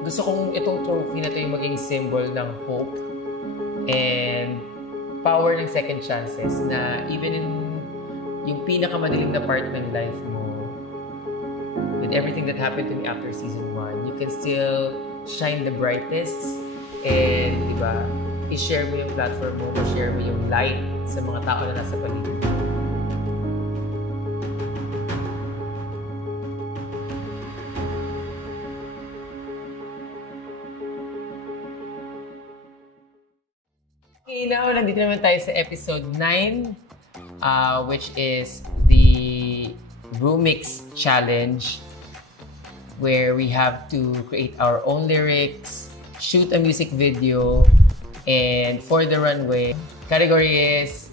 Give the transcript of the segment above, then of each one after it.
gusto kong itong trophy na ito yung maging symbol ng hope and power ng second chances na even in yung pinakamadilim na part ng life mo, with everything that happened to me after season 1, you can still shine the brightest and, di ba, i-share mo yung platform mo, i-share mo yung light sa mga tao na nasa paligid. Okay, now, nandito naman tayo sa episode 9, which is the Roomix Challenge, where we have to create our own lyrics, shoot a music video, and for the runway, category is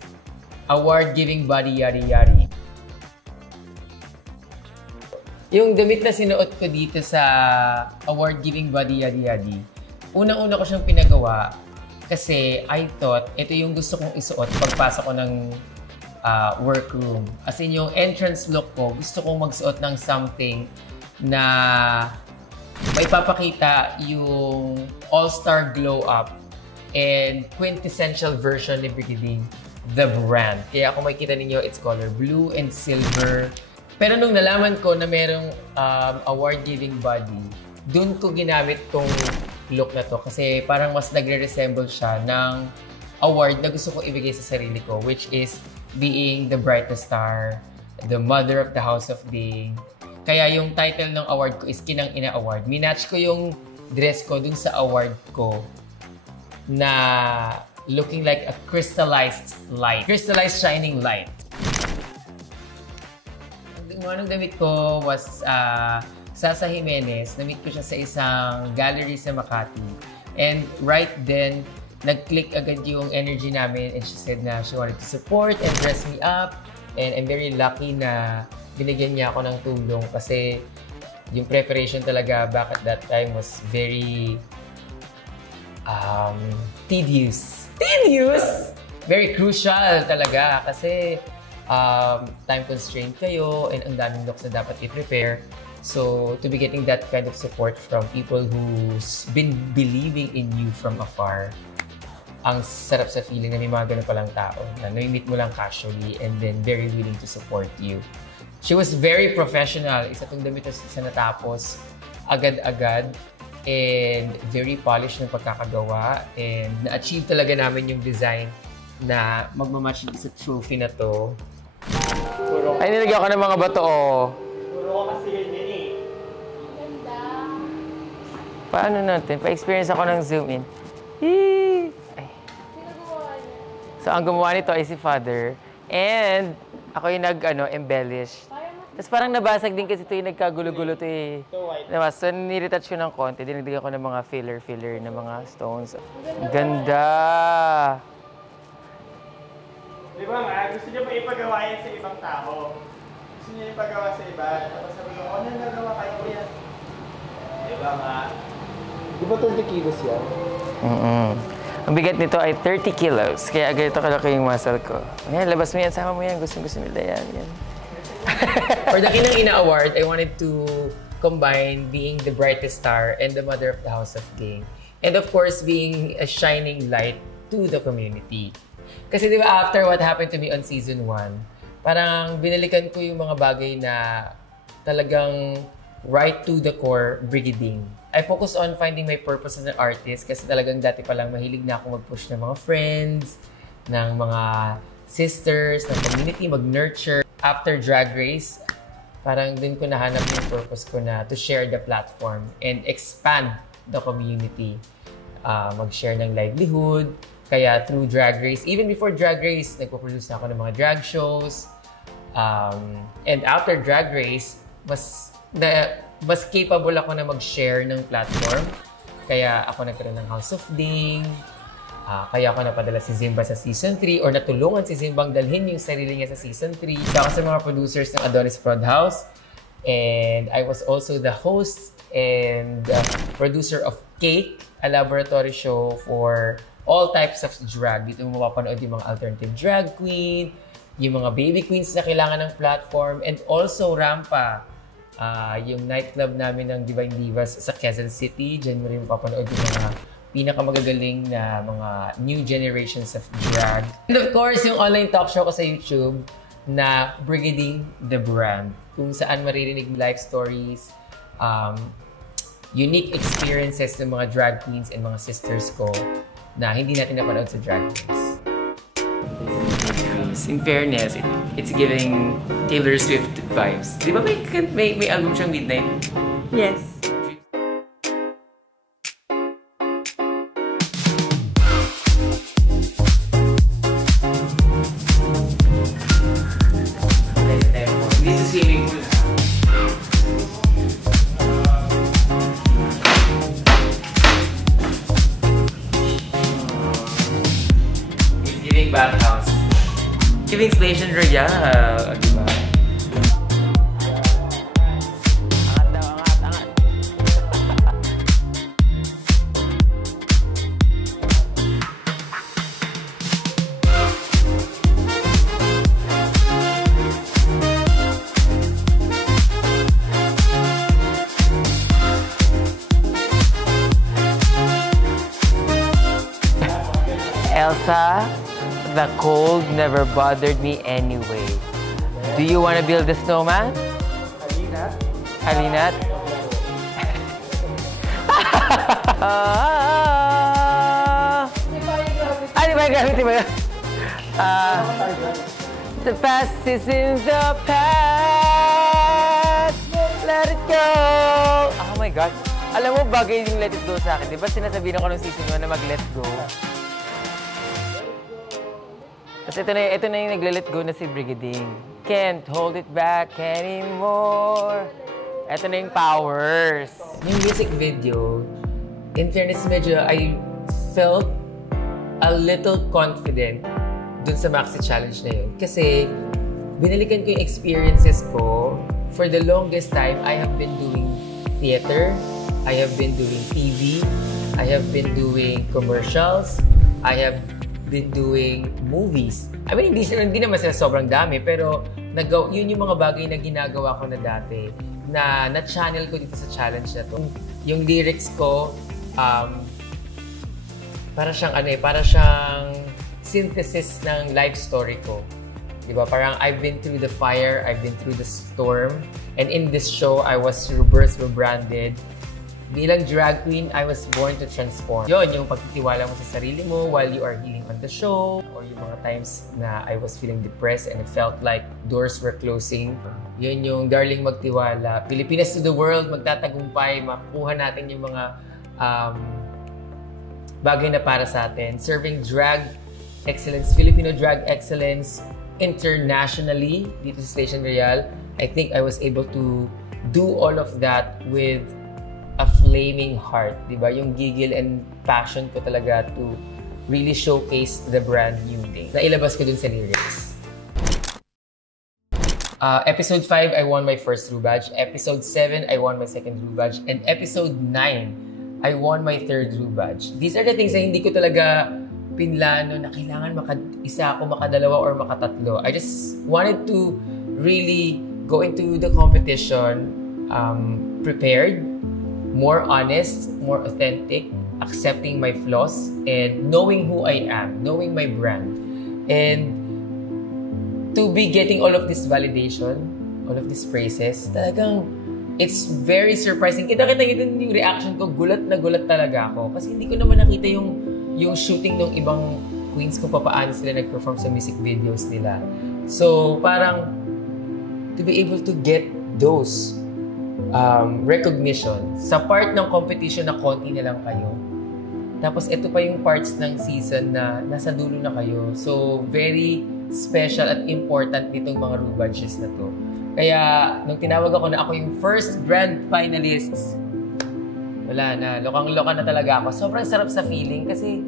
award-giving body yari yari. Yung damit na sinuot ko dito sa award-giving body yari yari, unang-una ko siyang pinagawa kasi I thought ito yung gusto kong isuot pagpasok ko ng workroom. As in, yung entrance look ko, gusto kong magsuot ng something na may papakita yung all-star glow up and quintessential version ni Brigading, the brand. Kaya kung makikita ninyo, it's color blue and silver. Pero nung nalaman ko na merong award-giving body, dun ko ginamit tong look na to kasi parang mas nagre-resemble siya ng award na gusto ko ibigay sa sarili ko, which is being the brightest star, the mother of the house of Ding. Kaya yung title ng award ko is Kinang Ina Award. Minatch ko yung dress ko dun sa award ko na looking like a crystallized light. Crystallized shining light. Anong damit ko was Sasa Jimenez. Namit ko siya sa isang gallery sa Makati. And right then, nag-click agad yung energy namin and she said na she wanted to support and dress me up. And I'm very lucky na binigyan niya ako ng tulong kasi yung preparation talaga back at that time was very tedious. Tedious! Very crucial talaga kasi time constraint kayo and ang daming looks na dapat i-prepare. So, to be getting that kind of support from people who's been believing in you from afar, ang sarap sa feeling na may mga ganun palang tao na nami-meet mo lang casually and then very willing to support you. She was very professional. Isa itong damit sa natapos agad-agad and very polished ng pagkakagawa and na-achieve talaga namin yung design na magmamatch sa trophy na to. Ay, nilagyan ko ng mga bato, oh. Puro ko kasi ganyan eh. Ganda. Paano natin? Pa-experience ako ng zoom in. Ay. So, ang gumawa nito ay si Father. And ako yung embellish. Tapos parang nabasag din kasi ito yung nagkagulo-gulo ito eh. Diba? So, niretouch ko ng konti. Dinagdagan ko ng mga filler na mga stones. Ganda! Di ba nga, gusto niyo pa ipagawa yan sa ibang tao. Gusto niyo ipagawa sa iba. Tapos sabi ko, ano yung nagawa kayo kuya? Di ba nga? Di ba 30 kilos yan? Ang bigat nito ay 30 kilos. Kaya ganito kalaki yung muscle ko. Ayan, labas mo yan. Sama mo yan. Gusto nila yan. For the Kinang Ina Award, I wanted to combine being the brightest star and the mother of the house of Ding. And of course, being a shining light to the community. Kasi di ba after what happened to me on season 1, parang binalikan ko yung mga bagay na talagang right to the core Brigading. I focus on finding my purpose as an artist kasi talagang dati pa lang mahilig na ako mag-push ng mga friends, ng mga sisters, ng community, mag-nurture. After Drag Race, parang din ko nahanap yung purpose ko na to share the platform and expand the community. Mag-share ng livelihood. Kaya through Drag Race, even before Drag Race, nagpo-produce na ako ng mga drag shows. And after Drag Race, mas capable ako na mag-share ng platform. Kaya ako nagkaroon ng House of Ding. Kaya ako napadala si Zimba sa Season 3 or natulungan si Zimbang dalhin yung sarili niya sa Season 3. Ako sa mga producers ng Adonis Prod House. And I was also the host and producer of Cake, a laboratory show for all types of drag. Dito mo mapapanood yung mga alternative drag queen, yung mga baby queens na kailangan ng platform, and also Rampa, yung nightclub namin ng Divine Divas sa Quezon City. Diyan mo rin mapapanood yung mga pinakamagagaling na mga new generations of drag. And of course, yung online talk show ko sa YouTube na Brigading the Brand, kung saan maririnig life stories, unique experiences ng mga drag queens and mga sisters ko na hindi natin napanood sa Drag Race. In fairness, it's giving Taylor Swift vibes. Di ba may album siyang Midnight? Yes. This is swimming pool. It's giving bathhouse. Giving Station Royale, di ba? Angat daw, angat. Elsa, the cold never bothered me anyway. Do you want to build a snowman? Halinat? Di ba yung gravity ba yun? The past is in the past. Let it go. Oh my God. Alam mo, bagay yung let it go sa akin. Di ba sinasabihin ako ng season 1 na mag-let go? Kasi ito na yung nagle-let go na si Brigading. Can't hold it back anymore. Ito na yung powers. Yung music video, in fairness, medyo I felt a little confident dun sa Maxi Challenge na yun. Kasi binalikan ko yung experiences ko. For the longest time, I have been doing theater. I have been doing TV. I have been doing commercials. I have been doing movies. I mean, hindi naman sila sobrang dami, pero yun yung mga bagay na ginagawa ko na dati, na na-channel ko dito sa challenge na to. Yung lyrics ko, para siyang synthesis ng life story ko. Diba? Parang I've been through the fire, I've been through the storm, and in this show, I was rebirthed, rebranded. Bilang drag queen, I was born to transform. Yun, yung pagtitiwala mo sa sarili mo while you are healing on the show, or yung mga times na I was feeling depressed and it felt like doors were closing. Yun yung Darling Magtiwala. Pilipinas to the world, magtatagumpay, makuha natin yung mga bagay na para sa atin. Serving drag excellence, Filipino drag excellence internationally dito sa Station Royale. I think I was able to do all of that with a flaming heart, di ba? Yung gigil and passion ko talaga to really showcase the brand new day. Nailabas ko dun sa lyrics. Episode 5, I won my first Rue Badge. Episode 7, I won my second Rue Badge. And Episode 9, I won my third Rue Badge. These are the things na hindi ko talaga pinlano na kailangan isa ako, makadalawa, or makatatlo. I just wanted to really go into the competition prepared, more honest, more authentic, accepting my flaws, and knowing who I am, knowing my brand. And to be getting all of this validation, all of these praises, talagang it's very surprising. Kita-kita yun yung reaction ko, gulat na gulat talaga ako. Kasi hindi ko naman nakita yung shooting ng ibang queens ko, paano sila nag-perform sa music videos nila. So parang to be able to get those recognition sa part ng competition na konti na lang kayo. Tapos ito pa yung parts ng season na nasa dulo na kayo. So very special at important nitong mga Rue Badges na to. Kaya nung tinawag ako na ako yung first grand finalist, wala na, lokang-loka na talaga ako. Sobrang sarap sa feeling kasi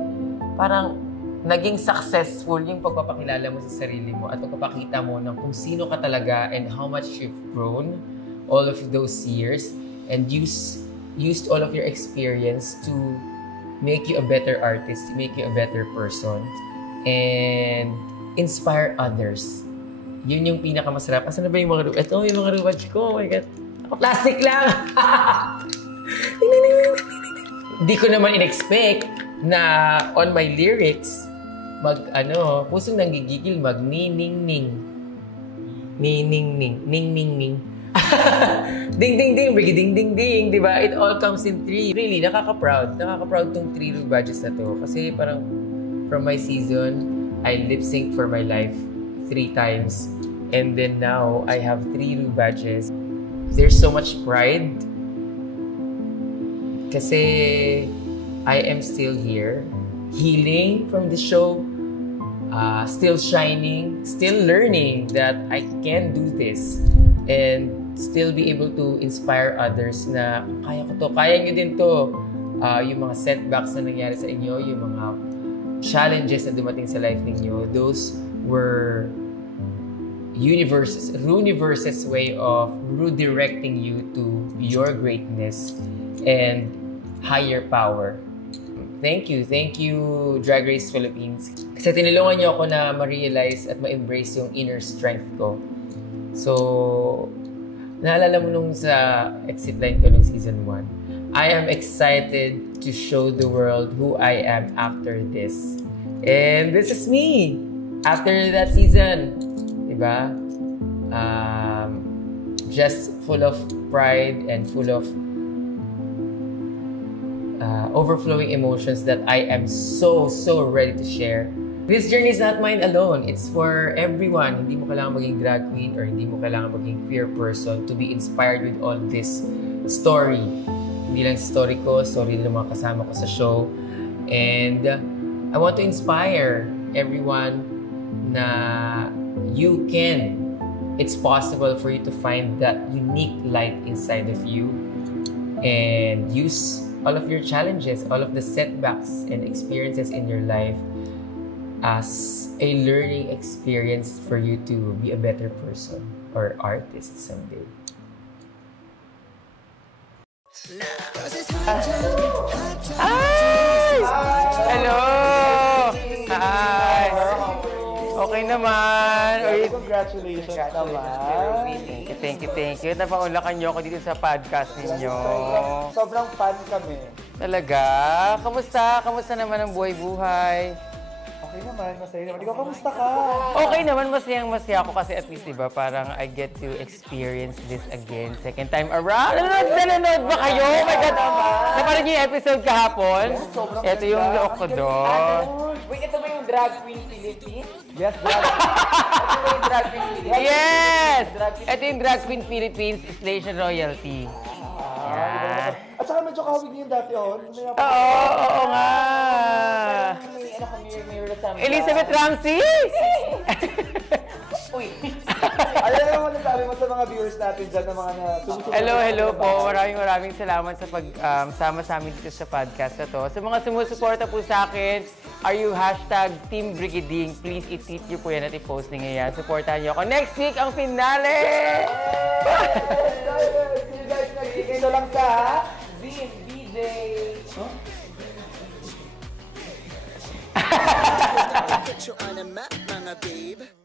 parang naging successful yung pagpapakilala mo sa sarili mo at pagpapakita mo ng kung sino ka talaga and how much you've grown all of those years, and used all of your experience to make you a better artist, to make you a better person, and inspire others. Yun yung pinakamasarap. Asan na ba yung mga Ito, yung mga Rue Badge ko. Oh my God. Plastic lang! Di ko naman in-expect na on my lyrics, pusong nanggigigil, ning-ning-ning. Ning-ning-ning. Ning-ning-ning. Ding-ding-ding, ding-ding-ding, di ba? It all comes in 3. Really, nakaka-proud. Nakaka-proud tong 3 Rue badges na to. Kasi parang from my season, I lip-sync for my life 3 times. And then now, I have 3 Rue badges. There's so much pride. Kasi I am still here, healing from the show, still shining, still learning that I can do this. And still be able to inspire others na kaya ko to, kaya nyo din to. Yung mga setbacks na nangyari sa inyo, yung mga challenges na dumating sa life ninyo, those were universe's way of redirecting you to your greatness and higher power. Thank you, Drag Race Philippines. Kasi tinulungan niyo ako na ma-realize at ma-embrace yung inner strength ko. So, naalala mo nung sa exit line ko nung season 1, I am excited to show the world who I am after this. And this is me after that season. Diba? Just full of pride and full of overflowing emotions that I am so ready to share. This journey is not mine alone. It's for everyone. Hindi mo kailangan maging drag queen or hindi mo kailangan maging queer person to be inspired with all this story. Hindi lang story ko, story ng mga kasama ko sa show. And I want to inspire everyone na you can. It's possible for you to find that unique light inside of you and use all of your challenges, all of the setbacks and experiences in your life as a learning experience for you to be a better person or artist someday. Hi! Hello! Hi! Okay naman. Congratulations naman. Thank you. Napaunlakan niyo ako dito sa podcast ninyo. Sobrang fun kami. Talaga? Kamusta? Kamusta naman ang buhay-buhay? Okay naman, masaya naman. Ikaw, kamusta ka? Okay naman, masaya ako kasi at least, diba, parang I get to experience this again, second time around. Nanonood ba kayo? Oh my God! Napanood niyo yung episode kahapon? Ito yung look ko doon. Wait, ito ba yung Drag Queen Philippines? Yes, drag. Ito ba yung Drag Queen Philippines? Yes! Ito yung Drag Queen Philippines Station Royalty. Yeah. At saka medyo kahawig niyo yung dati, oh. Oo nga. Elizabeth Ramsey! Uy! Ayan naman nasabi mo sa mga viewers natin dyan na mga sumusunod. Hello po. Maraming salamat sa pagsama sa amin dito sa podcast na to. Sa mga sumusuporta po sa akin, are you #Team Brigading? Please i-tweet nyo po yan at i-post nyo yan. Supportahan nyo ako. Next week, ang finale! See you guys next week. Ito lang ka, ha? Zin, BJ! Put you on a map, mga babe.